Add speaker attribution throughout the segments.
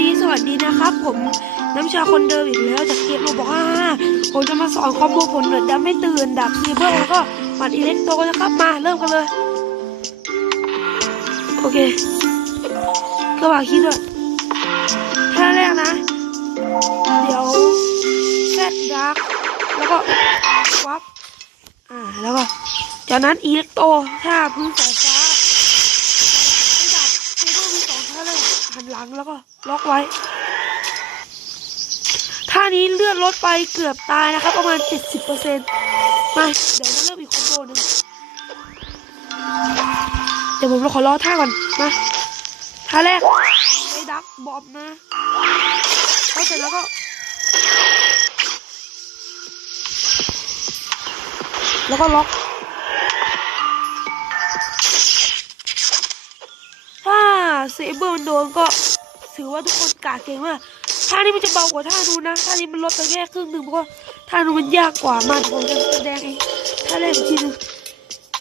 Speaker 1: นี้สวัสดีนะครับ ผมน้ำชาคนเดิมอีกแล้วจากเกมโรบอกว่าผมจะมาสอนคอมโบผลเดือดดำไม่ตื่นดับซีเบิลแล้วก็หมัดอิเล็กโตนะครับมาเริ่มกันเลย โอเคก็ว่าคิดด้วยท่าแรกนะ เดี๋ยวแซดดักแล้วก็วับอ่าแล้วก็จากนั้นอิเล็กโตถ้าพื้นสายฟ้าไม่ดับเซเบอร์มีสองท่าเลยหันหลังแล้วก็ ล็อกไว้ท่านี้เลื่อนรถไปเกือบตายนะครับ ประมาณ 70%มา เดี๋ยวมาเริ่มอีกคอมโบนึงเดี๋ยวผมขอรอท่าก่อนมาท่าแรกไอ้ดักบอมนะแล้วเสร็จแล้วก็แล้วก็ล็อกถ้าเซเบอร์มันโดนก็ ถือว่าทุกคนกาเก่งมากท่านี้มันจะเบากว่าท่านู้นนะท่านี้มันลดไปแค่ครึ่งหนึ่งเพราะว่าท่านู้นมันยากกว่ามาเดี๋ยวผมจะแสดงเองท่าแรกอีกทีหนึง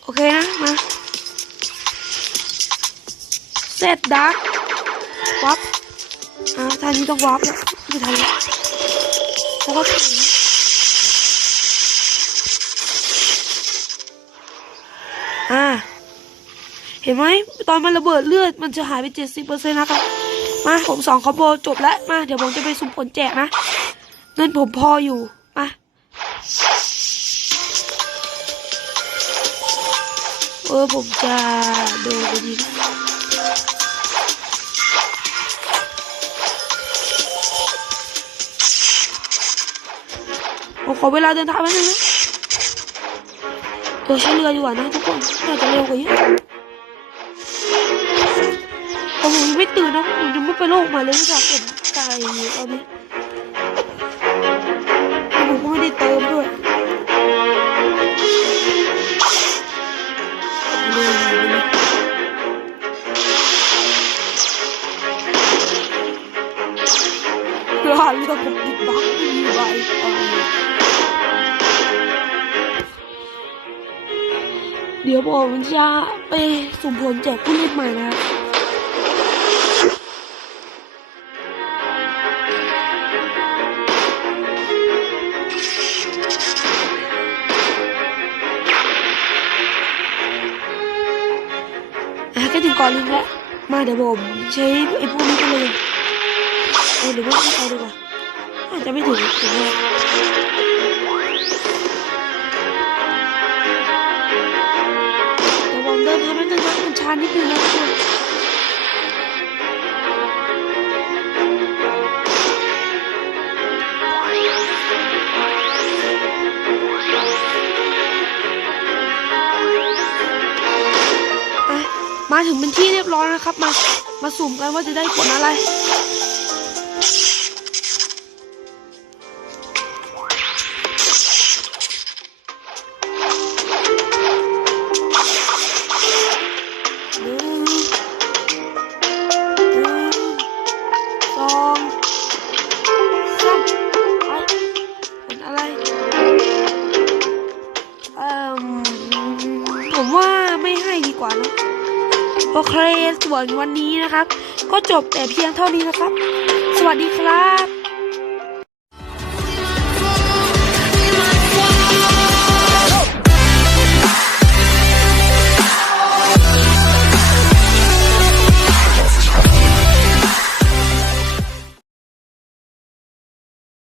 Speaker 1: โอเคนะมาเซตดักวับอ่าท่านี้ต้องวับแล้วไม่ทันแล้วแล้วก็ถึงอ่าเห็นไหมตอนมันระเบิดเลือดมันจะหายไปเจ็ดสิบเปอร์เซ็นต์นะครับ มาผมสองคอมโบจบแล้วมาเดี๋ยวผมจะไปสุ่มผลแจกนะเงินผมพออยู่มาเออผมจะเดินไปดีผมขอเวลาเดินทางไว้หนึงนะเออใช้เรือดีกว่านะทุกคนน่าจะเร็วกว่าเยอะ ผมยังไม่ตื่นนะผมยังไม่ไปโลกมาเลยจากผมตายอยู่ตอนนี้ผมก็ไม่ได้เติมด้วยเรือหันเรือผมติดบั๊กไม่มีไวเอาเดี๋ยวผมจะไปสุ่มผลแจกผู้เล่นใหม่นะครับ ถึงก่อนลิงแล้วมาเดี๋ยวผมใช้ไอ้พวกนี้กันเลยเออหรือว่าไม่เอาดีกว่าอาจจะไม่ถึงถึงแล้วเดี๋ยวผมเดินทางไปนึงนะมันชานิดนึงนะทุกคน มาถึงเป็นที่เรียบร้อยนะครับ มา มาสุ่มกันว่าจะได้ผลอะไรสองสามไปเป็นอะไรเอ่อผมว่าไม่ให้ดีกว่านะ โอเคส่วนวันนี้นะครับ ก็จบแต่เพียงเท่านี้นะครับ สวัสดีครับ